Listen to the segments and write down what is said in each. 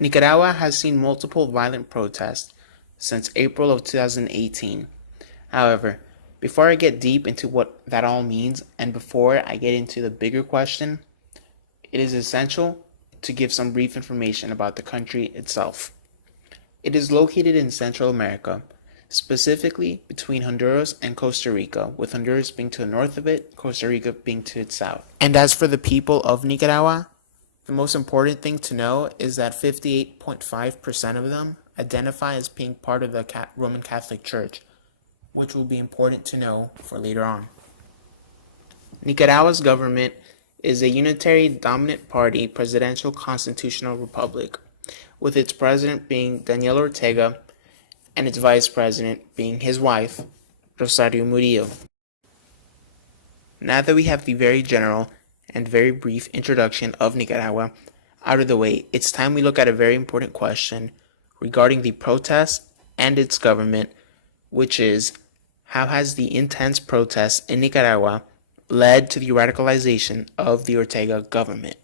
Nicaragua has seen multiple violent protests since April of 2018. However, before I get deep into what that all means and before I get into the bigger question, it is essential to give some brief information about the country itself. It is located in Central America, specifically between Honduras and Costa Rica, with Honduras being to the north of it, Costa Rica being to its south. And as for the people of Nicaragua, the most important thing to know is that 58.5% of them identify as being part of the Roman Catholic Church, which will be important to know for later on. Nicaragua's government is a unitary dominant party presidential constitutional republic, with its president being Daniel Ortega and its vice president being his wife, Rosario Murillo. Now that we have the very general and very brief introduction of Nicaragua out of the way, it's time we look at a very important question regarding the protests and its government, which is, how has the intense protests in Nicaragua led to the radicalization of the Ortega government?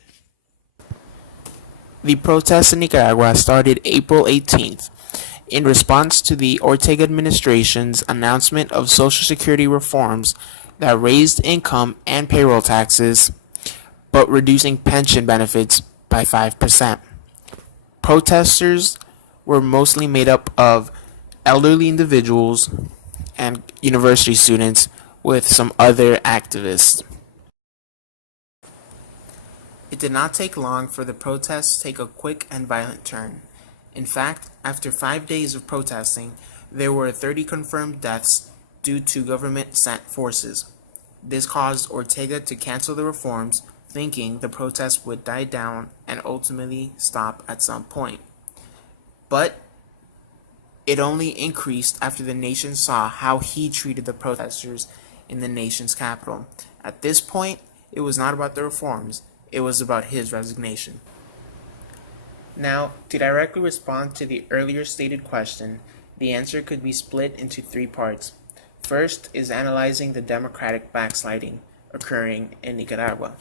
The protests in Nicaragua started April 18th in response to the Ortega administration's announcement of Social Security reforms that raised income and payroll taxes, but reducing pension benefits by 5%. Protesters were mostly made up of elderly individuals and university students with some other activists. It did not take long for the protests to take a quick and violent turn. In fact, after 5 days of protesting, there were 30 confirmed deaths due to government-sent forces. This caused Ortega to cancel the reforms, thinking the protests would die down and ultimately stop at some point. But it only increased after the nation saw how he treated the protesters in the nation's capital. At this point, it was not about the reforms, it was about his resignation. Now, to directly respond to the earlier stated question, the answer could be split into three parts. First is analyzing the democratic backsliding occurring in Nicaragua.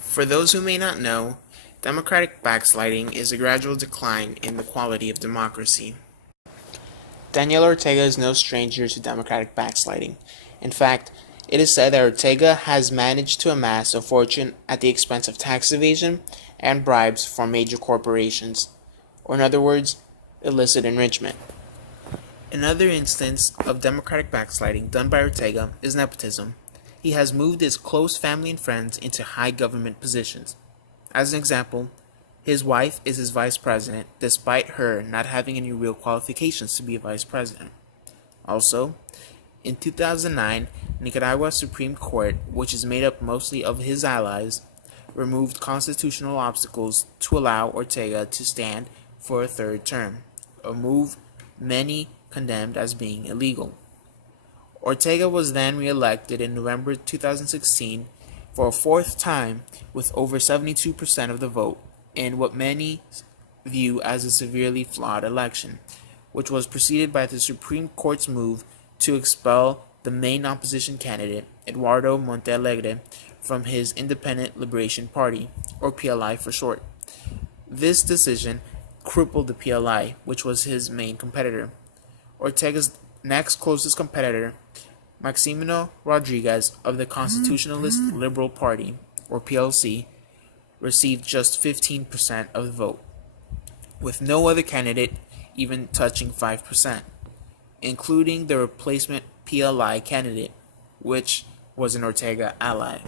For those who may not know, democratic backsliding is a gradual decline in the quality of democracy. Daniel Ortega is no stranger to democratic backsliding. In fact, it is said that Ortega has managed to amass a fortune at the expense of tax evasion and bribes for major corporations, or in other words, illicit enrichment. Another instance of democratic backsliding done by Ortega is nepotism. He has moved his close family and friends into high government positions. As an example, his wife is his vice president, despite her not having any real qualifications to be a vice president. Also, in 2009, Nicaragua's Supreme Court, which is made up mostly of his allies, removed constitutional obstacles to allow Ortega to stand for a third term, a move many condemned as being illegal. Ortega was then re-elected in November 2016 for a fourth time with over 72% of the vote in what many view as a severely flawed election, which was preceded by the Supreme Court's move to expel the main opposition candidate, Eduardo Montealegre, from his Independent Liberation Party, or PLI for short. This decision crippled the PLI, which was his main competitor. Ortega's next closest competitor, Maximino Rodriguez of the Constitutionalist Liberal Party, or PLC, received just 15% of the vote, with no other candidate even touching 5%, including the replacement PLI candidate, which was an Ortega ally.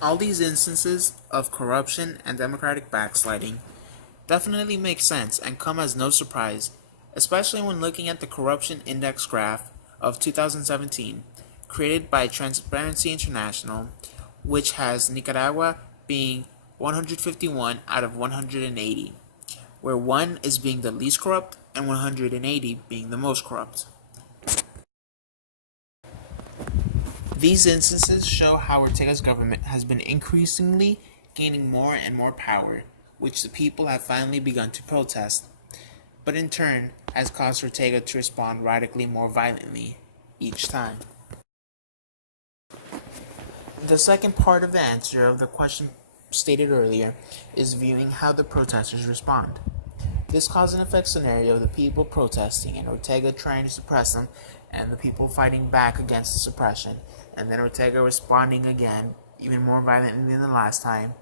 All these instances of corruption and democratic backsliding definitely make sense and come as no surprise, especially when looking at the corruption index graph of 2017 created by Transparency International, which has Nicaragua being 151 out of 180, where 1 is being the least corrupt and 180 being the most corrupt. These instances show how Ortega's government has been increasingly gaining more and more power, which the people have finally begun to protest, but in turn has caused Ortega to respond radically more violently each time. The second part of the answer of the question stated earlier, is viewing how the protesters respond. This cause and effect scenario of the people protesting and Ortega trying to suppress them, and the people fighting back against the suppression, and then Ortega responding again, even more violently than the last time,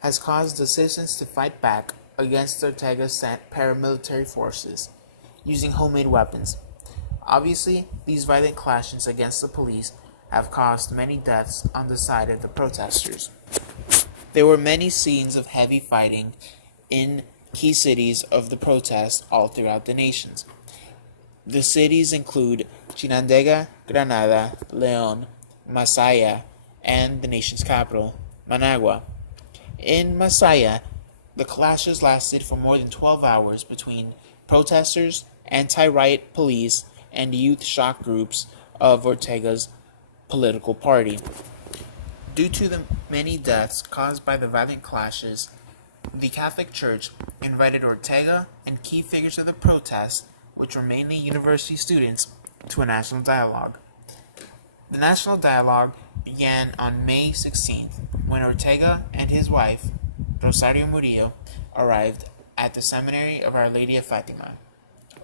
has caused the citizens to fight back against Ortega's sent paramilitary forces, using homemade weapons. Obviously, these violent clashes against the police have caused many deaths on the side of the protesters. There were many scenes of heavy fighting in key cities of the protest all throughout the nations. The cities include Chinandega, Granada, León, Masaya, and the nation's capital, Managua. In Masaya, the clashes lasted for more than 12 hours between protesters, anti-riot police, and youth shock groups of Ortega's political party. Due to the many deaths caused by the violent clashes, the Catholic Church invited Ortega and key figures of the protest, which were mainly university students, to a national dialogue. The national dialogue began on May 16th, when Ortega and his wife, Rosario Murillo, arrived at the Seminary of Our Lady of Fatima.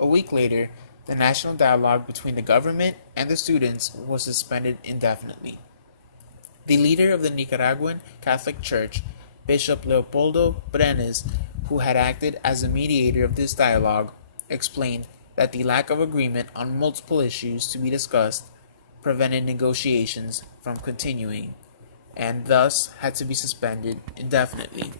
A week later, the national dialogue between the government and the students was suspended indefinitely. The leader of the Nicaraguan Catholic Church, Bishop Leopoldo Brenes, who had acted as a mediator of this dialogue, explained that the lack of agreement on multiple issues to be discussed prevented negotiations from continuing, and thus had to be suspended indefinitely.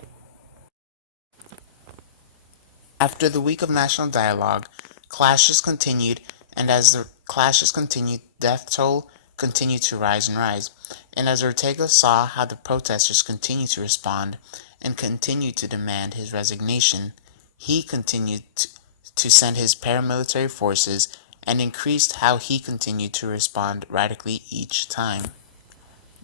After the week of national dialogue, clashes continued, and as the clashes continued, death toll continued to rise and rise. And as Ortega saw how the protesters continued to respond and continued to demand his resignation, he continued to send his paramilitary forces and increased how he continued to respond radically each time.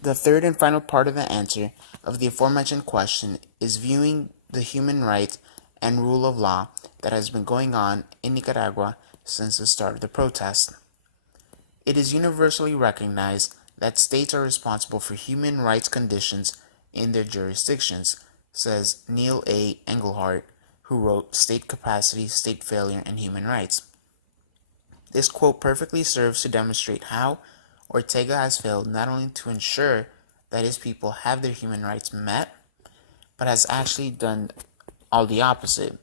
The third and final part of the answer of the aforementioned question is viewing the human rights and rule of law that has been going on in Nicaragua since the start of the protest. It is universally recognized that states are responsible for human rights conditions in their jurisdictions, says Neil A. Engelhardt, who wrote State Capacity, State Failure, and Human Rights. This quote perfectly serves to demonstrate how Ortega has failed not only to ensure that his people have their human rights met, but has actually done all the opposite.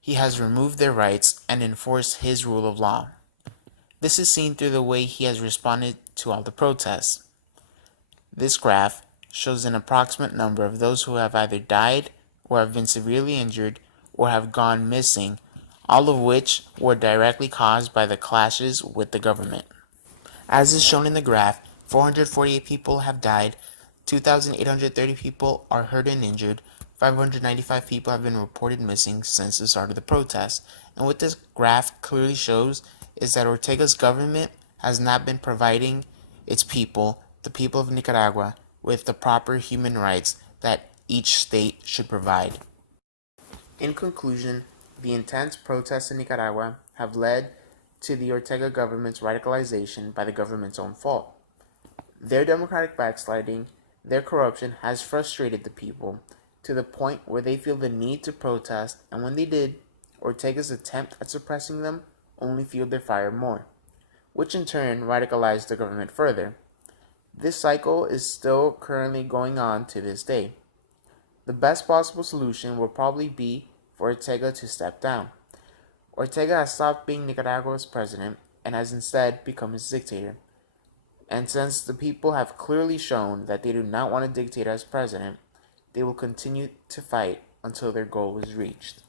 He has removed their rights and enforced his rule of law. This is seen through the way he has responded to all the protests. This graph shows an approximate number of those who have either died or have been severely injured or have gone missing, all of which were directly caused by the clashes with the government. As is shown in the graph, 448 people have died, 2,830 people are hurt and injured, 595 people have been reported missing since the start of the protest. And what this graph clearly shows is that Ortega's government has not been providing its people, the people of Nicaragua, with the proper human rights that each state should provide. In conclusion, the intense protests in Nicaragua have led to the Ortega government's radicalization by the government's own fault. Their democratic backsliding, their corruption has frustrated the people to the point where they feel the need to protest, and when they did, Ortega's attempt at suppressing them only fueled their fire more, which in turn radicalized the government further. This cycle is still currently going on to this day. The best possible solution will probably be for Ortega to step down. Ortega has stopped being Nicaragua's president and has instead become his dictator. And since the people have clearly shown that they do not want a dictator as president, they will continue to fight until their goal is reached.